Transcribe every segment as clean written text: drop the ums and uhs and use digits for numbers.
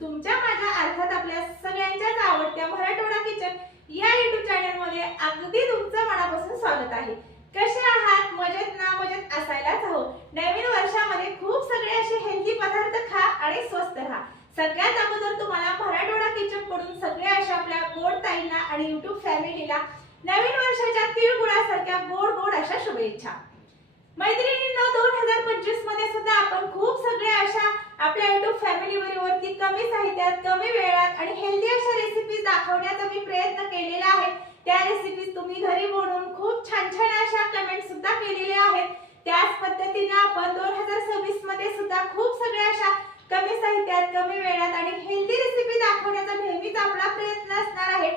तुमच्या माझ्या अर्थात आपल्या सगळ्यांच्याच आवडत्या मराठवाडा किचन या YouTube चॅनल मध्ये अगदी तुमचं मनापासून स्वागत आहे। कसे आहात? मजेत ना? मजेत असायलाच हवं। नवीन वर्षामध्ये खूप सगळे असे हेल्दी पदार्थ खा आणि स्वस्थ राहा। सगळ्यात अगोदर तुम्हाला मराठवाडा किचन कडून सगळ्या अशा आपल्या गोड ताईंना आणि YouTube फॅमिलीला नवीन वर्षाच्या तिळगुळासारख्या गोड गोड अशा शुभेच्छा। मैत्रिणींनो, 2025 मध्ये सुद्धा आपण खूप सगळ्या अशा आपल्या YouTube फॅमिली वरती कमी साहित्यात कमी वेळात आणि हेल्दी अशा रेसिपीज दाखवण्याचा मी प्रयत्न केलेला आहे। त्या रेसिपीज तुम्ही घरी बनवून खूप छान छान अशा कमेंट सुद्धा केलेल्या आहेत। त्याच पद्धतीने आपण 2026 मध्ये सुद्धा खूप सगळ्या अशा कमी साहित्यात कमी वेळात आणि हेल्दी रेसिपी दाखवण्याचा नेहमीच आपला प्रयत्न असणार आहे।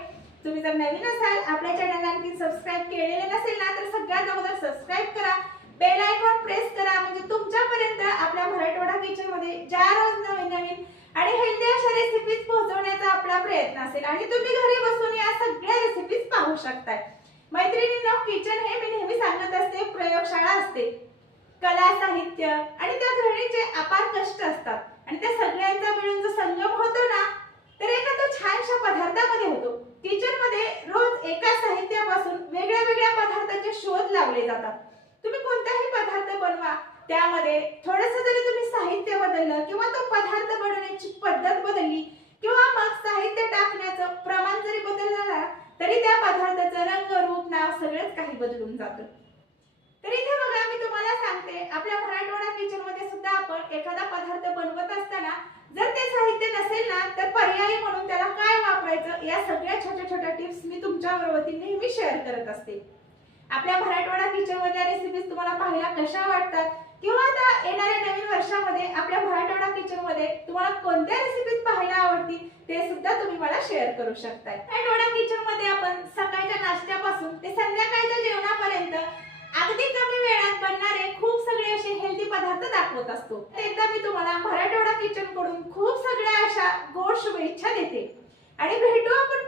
तुम्ही जर नवीन असाल, आपल्या चॅनलला आणखी सबस्क्राइब केलेले नसेल ना, तर सगळ्यात अगोदर सबस्क्राइब करा, बेल आयकॉन प्रेस करा, म्हणजे तुमच्यापर्यंत आपल्या मराठवाडा किचन मध्ये ज्या रोज नवीन नवीन आणि हेल्दी अशा रेसिपीज पोहोचवण्याचा आपला प्रयत्न असेल आणि तुम्ही घरी बसून या सगळ्या रेसिपीज पाहू शकताय। मैत्रिणींनो, किचन हे मी नेहमी सांगत असते प्रयोगशाळा असते। कला, साहित्य आणि त्या गृहिणीचे अपार कष्ट असतात आणि त्या सगळ्यांचा मिळून जो संगम होतो ना, तर एका तो छानशा पदार्थामध्ये होतो। किचन मध्ये रोज एका साहित्यापासून वेगळ्या वेगळ्या पदार्थांचे शोध लावले जातात। तुम्ही कोणताही पदार्थ बनवा, त्यामध्ये थोडंसं जरी तुम्ही साहित्य बदललं किंवा तो पदार्थ बनवण्याची पद्धत बदलली किंवा मग साहित्य टाकण्याचं प्रमाण जरी बदललं ना, तरी त्या पदार्थाचं रंग, रूप, नाव सगळंच काही बदलून जातं। तर इथे बघा, मी तुम्हाला सांगते, आपल्या मराठवाडा किचन मध्ये सुद्धा आपण एखादा पदार्थ बनवत असताना जर ते साहित्य नसेल ना, तर पर्यायी म्हणून त्याला काय वापरायचं या सगळ्या छोट्या छोट्या टिप्स मी तुमच्याबरोबर नेहमी शेअर करत असते। आपल्या मराठवाडा किचन मधल्या रेसिपीज तुम्हाला पाहायला कशा वाटतात किंवा आता येणाऱ्या नवीन वर्षामध्ये आपल्या मराठवाडा किचन मध्ये तुम्हाला कोणत्या रेसिपीज पाहायला आवडतील ते सुद्धा तुम्ही मला शेअर करू शकताय। मराठवाडा किचन मध्ये आपण सकाळच्या नाश्त्यापासून ते संध्याकाळच्या जेवणापर्यंत अगदी कमी वेळात बनणारे खूप सगळे असे हेल्दी पदार्थ दाखवत असतो। एकदा मी तुम्हाला मराठवाडा किचन कडून खूप सगळ्या अशा गोड शुभेच्छा देते आणि भेटू आपण